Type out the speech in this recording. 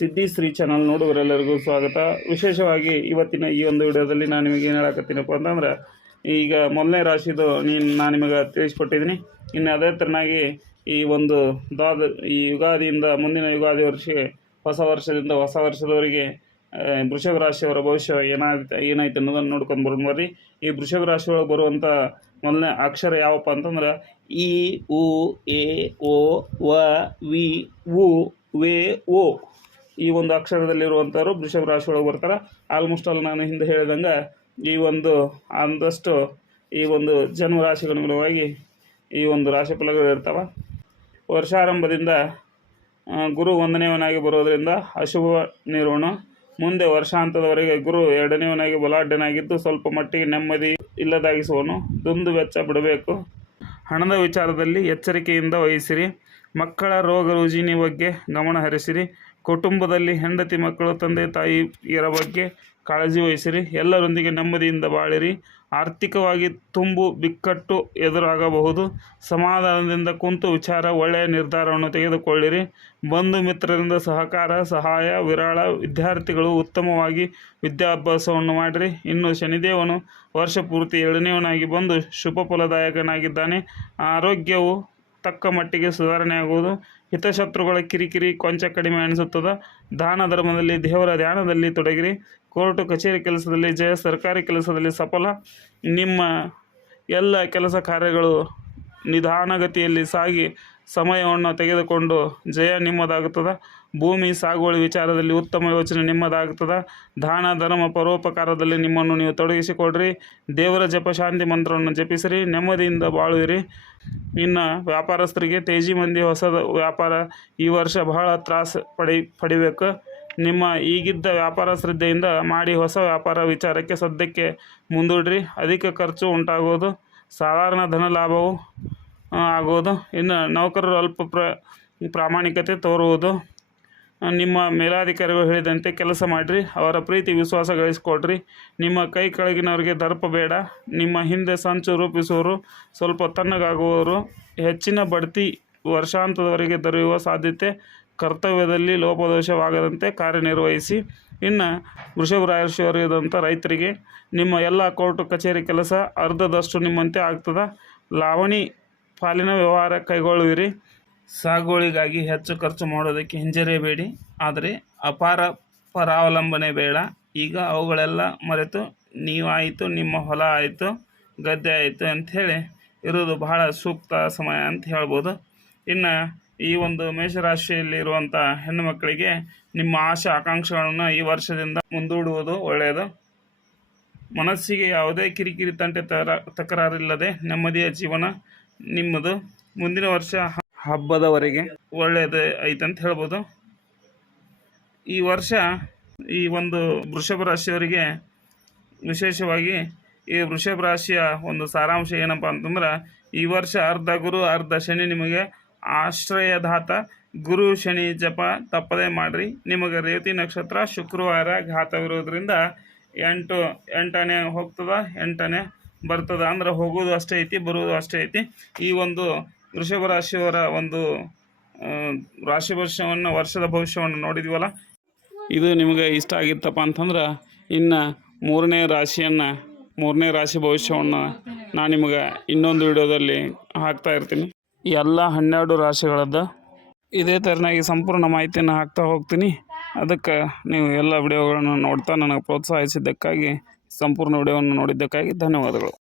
ಸಿದ್ಧಿ ಶ್ರೀ ಚಾನಲ್ ನೋಡುವರೆಲ್ಲರಿಗೂ ಸ್ವಾಗತ. ವಿಶೇಷವಾಗಿ ಇವತ್ತಿನ ಈ ಒಂದು ವಿಡಿಯೋದಲ್ಲಿ ನಾನು ನಿಮಗೆ ಏನು ಹೇಳಕತ್ತೀನಪ್ಪ ಅಂತಂದ್ರೆ, ಈಗ ಮೊದಲನೇ ರಾಶಿದು ನೀನು ನಾನು ನಿಮಗೆ ತಿಳಿಸ್ಕೊಟ್ಟಿದ್ದೀನಿ ಇನ್ನು ಅದೇ ಥರನಾಗಿ ಈ ಒಂದು ದಾದ ಈ ಯುಗಾದಿಯಿಂದ ಮುಂದಿನ ಯುಗಾದಿ ವರ್ಷಕ್ಕೆ ಹೊಸ ವರ್ಷದಿಂದ ಹೊಸ ವರ್ಷದವರೆಗೆ ವೃಷಭ ರಾಶಿಯವರ ಭವಿಷ್ಯ ಏನಾಗುತ್ತೆ ಏನಾಯ್ತು ಅನ್ನೋದನ್ನು ನೋಡ್ಕೊಂಡು ಬರೋಣ ಬರ್ರಿ ಈ ವೃಷಭ ರಾಶಿಯೊಳಗೆ ಬರುವಂಥ ಮೊದಲನೇ ಅಕ್ಷರ ಯಾವಪ್ಪ ಅಂತಂದ್ರೆ ಇ ಉ, ಎ, ಓ, ವ, ವಿ, ಉ, ವೇ, ಓ. ಈ ಒಂದು ಅಕ್ಷರದಲ್ಲಿರುವಂಥವ್ರು ವೃಷಭ ರಾಶಿ ಒಳಗೆ ಬರ್ತಾರೆ. ಆಲ್ಮೋಸ್ಟ್ ಆಲ್ ನಾನು ಹಿಂದೆ ಹೇಳಿದಂಗೆ ಈ ಒಂದು ಅಂದಷ್ಟು ಈ ಒಂದು ಜನ್ಮ ರಾಶಿಗನುಗುಣವಾಗಿ ಈ ಒಂದು ರಾಶಿ ಫಲಗಳು ಇರ್ತಾವೆ. ವರ್ಷಾರಂಭದಿಂದ ಗುರು ಒಂದನೇವನಾಗಿ ಬರೋದರಿಂದ ಅಶುಭ ನಿರ್ವಹಣ. ಮುಂದೆ ವರ್ಷಾಂತದವರೆಗೆ ಗುರು ಎರಡನೇವನಾಗಿ ಬಲಾಢ್ಯನಾಗಿದ್ದು ಸ್ವಲ್ಪ ಮಟ್ಟಿಗೆ ನೆಮ್ಮದಿ ಇಲ್ಲದಾಗಿಸುವನು. ದುಂದು ವೆಚ್ಚ ಬಿಡಬೇಕು. ಹಣದ ವಿಚಾರದಲ್ಲಿ ಎಚ್ಚರಿಕೆಯಿಂದ ವಹಿಸಿರಿ. ಮಕ್ಕಳ ರೋಗ ರುಜಿನಿ ಬಗ್ಗೆ ಗಮನ ಹರಿಸಿರಿ. ಕುಟುಂಬದಲ್ಲಿ ಹೆಂಡತಿ ಮಕ್ಕಳು, ತಂದೆ, ತಾಯಿ ಇರ ಬಗ್ಗೆ ಕಾಳಜಿ ವಹಿಸಿರಿ. ಎಲ್ಲರೊಂದಿಗೆ ನೆಮ್ಮದಿಯಿಂದ ಬಾಳಿರಿ. ಆರ್ಥಿಕವಾಗಿ ತುಂಬು ಬಿಕ್ಕಟ್ಟು ಎದುರಾಗಬಹುದು. ಸಮಾಧಾನದಿಂದ ಕುಂತು ವಿಚಾರ, ಒಳ್ಳೆಯ ನಿರ್ಧಾರವನ್ನು ತೆಗೆದುಕೊಳ್ಳಿರಿ. ಬಂಧು ಮಿತ್ರರಿಂದ ಸಹಕಾರ, ಸಹಾಯ, ವಿರಾಳ ವಿದ್ಯಾರ್ಥಿಗಳು ಉತ್ತಮವಾಗಿ ವಿದ್ಯಾಭ್ಯಾಸವನ್ನು ಮಾಡಿರಿ. ಇನ್ನು ಶನಿದೇವನು ವರ್ಷ ಪೂರ್ತಿ ಎರಡನೇವನಾಗಿ ಬಂದು ಶುಭ ಫಲದಾಯಕನಾಗಿದ್ದಾನೆ. ಆರೋಗ್ಯವು ತಕ್ಕ ಮಟ್ಟಿಗೆ ಸುಧಾರಣೆಯಾಗುವುದು ಹಿತಶತ್ರುಗಳ ಕಿರಿಕಿರಿ ಕೊಂಚ ಕಡಿಮೆ ಅನಿಸುತ್ತದೆ. ದಾನ ಧರ್ಮದಲ್ಲಿ, ದೇವರ ಧ್ಯಾನದಲ್ಲಿ ತೊಡಗಿರಿ. ಕೋರ್ಟು, ಕಚೇರಿ ಕೆಲಸದಲ್ಲಿ, ಜಯ ಸರ್ಕಾರಿ ಕೆಲಸದಲ್ಲಿ ಸಫಲ. ನಿಮ್ಮ ಎಲ್ಲ ಕೆಲಸ ಕಾರ್ಯಗಳು ನಿಧಾನಗತಿಯಲ್ಲಿ ಸಾಗಿ ಸಮಯವನ್ನು ತೆಗೆದುಕೊಂಡು ಜಯ ನಿಮ್ಮದಾಗುತ್ತದೆ. ಭೂಮಿ ಸಾಗುವಳಿ ವಿಚಾರದಲ್ಲಿ ಉತ್ತಮ ಯೋಚನೆ ನಿಮ್ಮದಾಗುತ್ತದೆ. ದಾನ, ಧರ್ಮ, ಪರೋಪಕಾರದಲ್ಲಿ ನಿಮ್ಮನ್ನು ನೀವು ತೊಡಗಿಸಿಕೊಡ್ರಿ. ದೇವರ ಜಪ, ಶಾಂತಿ ಮಂತ್ರವನ್ನು ಜಪಿಸಿರಿ. ನೆಮ್ಮದಿಯಿಂದ ಬಾಳುವಿರಿ. ಇನ್ನು ವ್ಯಾಪಾರಸ್ಥರಿಗೆ ತೇಜಿ ಮಂದಿ ಹೊಸದ ವ್ಯಾಪಾರ ಈ ವರ್ಷ ಬಹಳ ತ್ರಾಸ ಪಡಿ, ಪಡಿಬೇಕು. ನಿಮ್ಮ ಈಗಿದ್ದ ವ್ಯಾಪಾರ ಶ್ರದ್ಧೆಯಿಂದ ಮಾಡಿ ಹೊಸ ವ್ಯಾಪಾರ ವಿಚಾರಕ್ಕೆ ಸದ್ಯಕ್ಕೆ ಮುಂದೂಡ್ರಿ. ಅಧಿಕ ಖರ್ಚು ಉಂಟಾಗುವುದು. ಸಾಧಾರಣ ಧನ ಲಾಭವು ಆಗುವುದು. ಇನ್ನು ನೌಕರರು ಅಲ್ಪ ಪ್ರ, ಪ್ರಾಮಾಣಿಕತೆ ತೋರುವುದು. ನಿಮ್ಮ ಮೇಲಾಧಿಕಾರಿಗಳು ಹೇಳಿದಂತೆ ಕೆಲಸ ಮಾಡಿರಿ, ಅವರ ಪ್ರೀತಿ ವಿಶ್ವಾಸ ಗಳಿಸಿಕೊಡ್ರಿ. ನಿಮ್ಮ ಕೈ ಕೆಳಗಿನವರಿಗೆ ದರ್ಪ ಬೇಡ, ನಿಮ್ಮ ಹಿಂದೆ ಸಂಚು ರೂಪಿಸುವರು, ಸ್ವಲ್ಪ ತಣ್ಣಗಾಗುವವರು ಹೆಚ್ಚಿನ ಬಡ್ತಿ ವರ್ಷಾಂತದವರೆಗೆ ದೊರೆಯುವ ಸಾಧ್ಯತೆ ಕರ್ತವ್ಯದಲ್ಲಿ ಲೋಪದೋಷವಾಗದಂತೆ ಕಾರ್ಯನಿರ್ವಹಿಸಿ. ಇನ್ನು ವೃಷಭ ರಾಶಿಯವರಿದಂಥ ರೈತರಿಗೆ ನಿಮ್ಮ ಎಲ್ಲ ಕೋರ್ಟ್ ಕಚೇರಿ ಕೆಲಸ ಅರ್ಧದಷ್ಟು ನಿಮ್ಮಂತೆ ಆಗ್ತದೆ. ಲಾವಣಿ, ಪಾಲಿನ ವ್ಯವಹಾರ ಕೈಗೊಳ್ಳುವಿರಿ. ಸಾಗುವಳಿಗಾಗಿ ಹೆಚ್ಚು ಖರ್ಚು ಮಾಡೋದಕ್ಕೆ ಹಿಂಜರಿಯಬೇಡಿ ಆದರೆ ಅಪಾರ ಪರಾವಲಂಬನೆ ಬೇಡ. ಈಗ ಅವುಗಳೆಲ್ಲ ಮರೆತು ನೀವಾಯಿತು, ನಿಮ್ಮ ಹೊಲ ಆಯಿತು, ಗದ್ದೆ ಆಯಿತು ಅಂಥೇಳಿ ಇರೋದು ಬಹಳ ಸೂಕ್ತ ಸಮಯ ಅಂತ ಹೇಳ್ಬೋದು. ಇನ್ನು ಈ ಒಂದು ಮೇಷರಾಶಿಯಲ್ಲಿರುವಂಥ ಹೆಣ್ಣು ಮಕ್ಕಳಿಗೆ ನಿಮ್ಮ ಆಶೆ ಆಕಾಂಕ್ಷೆಗಳನ್ನು ಈ ವರ್ಷದಿಂದ ಮುಂದೂಡುವುದು ಒಳ್ಳೆಯದು. ಮನಸ್ಸಿಗೆ ಯಾವುದೇ ಕಿರಿಕಿರಿ ತಂಟೆ ತರ, ತಕರಾರಿಲ್ಲದೆ ನೆಮ್ಮದಿಯ ಜೀವನ ನಿಮ್ಮದು. ಮುಂದಿನ ವರ್ಷ ಹಬ್ಬದವರೆಗೆ ಒಳ್ಳೆಯದು ಐತಂತ ಹೇಳ್ಬೋದು. ಈ ವರ್ಷ ಈ ಒಂದು ವೃಷಭ ರಾಶಿಯವರಿಗೆ ವಿಶೇಷವಾಗಿ ಈ ವೃಷಭ ರಾಶಿಯ ಒಂದು ಸಾರಾಂಶ ಏನಪ್ಪ ಅಂತಂದ್ರೆ ಈ ವರ್ಷ ಅರ್ಧ ಗುರು, ಅರ್ಧ ಶನಿ ನಿಮಗೆ ಆಶ್ರಯದಾತ ಗುರು ಶನಿ ಜಪ ತಪ್ಪದೆ ಮಾಡಿರಿ. ನಿಮಗೆ ರೇವತಿ ನಕ್ಷತ್ರ ಶುಕ್ರವಾರ ಘಾತವಿರೋದ್ರಿಂದ ಎಂಟು, ಎಂಟನೇ ಹೋಗ್ತದ, ಎಂಟನೇ ಬರ್ತದ. ಅಂದ್ರೆ ಹೋಗೋದು ಅಷ್ಟೇ ಐತಿ, ಬರೋದು ಅಷ್ಟೇ ಐತಿ. ಈ ಒಂದು ವೃಷಭ ರಾಶಿಯವರ ಒಂದು ರಾಶಿ ಭವಿಷ್ಯವನ್ನು ವರ್ಷದ ಭವಿಷ್ಯವನ್ನು ನೋಡಿದ್ವಲ್ಲ? ಇದು ನಿಮಗೆ ಇಷ್ಟ ಆಗಿತ್ತಪ್ಪ ಅಂತಂದ್ರೆ ಇನ್ನು ಮೂರನೇ ರಾಶಿಯನ್ನು, ಮೂರನೇ ರಾಶಿ ಭವಿಷ್ಯವನ್ನು ನಾನು ನಿಮಗೆ ಇನ್ನೊಂದು ವಿಡಿಯೋದಲ್ಲಿ ಹಾಕ್ತಾ ಇರ್ತೀನಿ. ಎಲ್ಲ ಹನ್ನೆರಡು ರಾಶಿಗಳದ್ದು ಇದೇ ಥರನಾಗಿ ಸಂಪೂರ್ಣ ಮಾಹಿತಿಯನ್ನು ಹಾಕ್ತಾ ಹೋಗ್ತೀನಿ. ಅದಕ್ಕೆ ನೀವು ಎಲ್ಲ ವಿಡಿಯೋಗಳನ್ನು ನೋಡ್ತಾ ನನಗೆ ಪ್ರೋತ್ಸಾಹಿಸಿದ್ದಕ್ಕಾಗಿ, ಸಂಪೂರ್ಣ ವಿಡಿಯೋವನ್ನು ನೋಡಿದ್ದಕ್ಕಾಗಿ ಧನ್ಯವಾದಗಳು.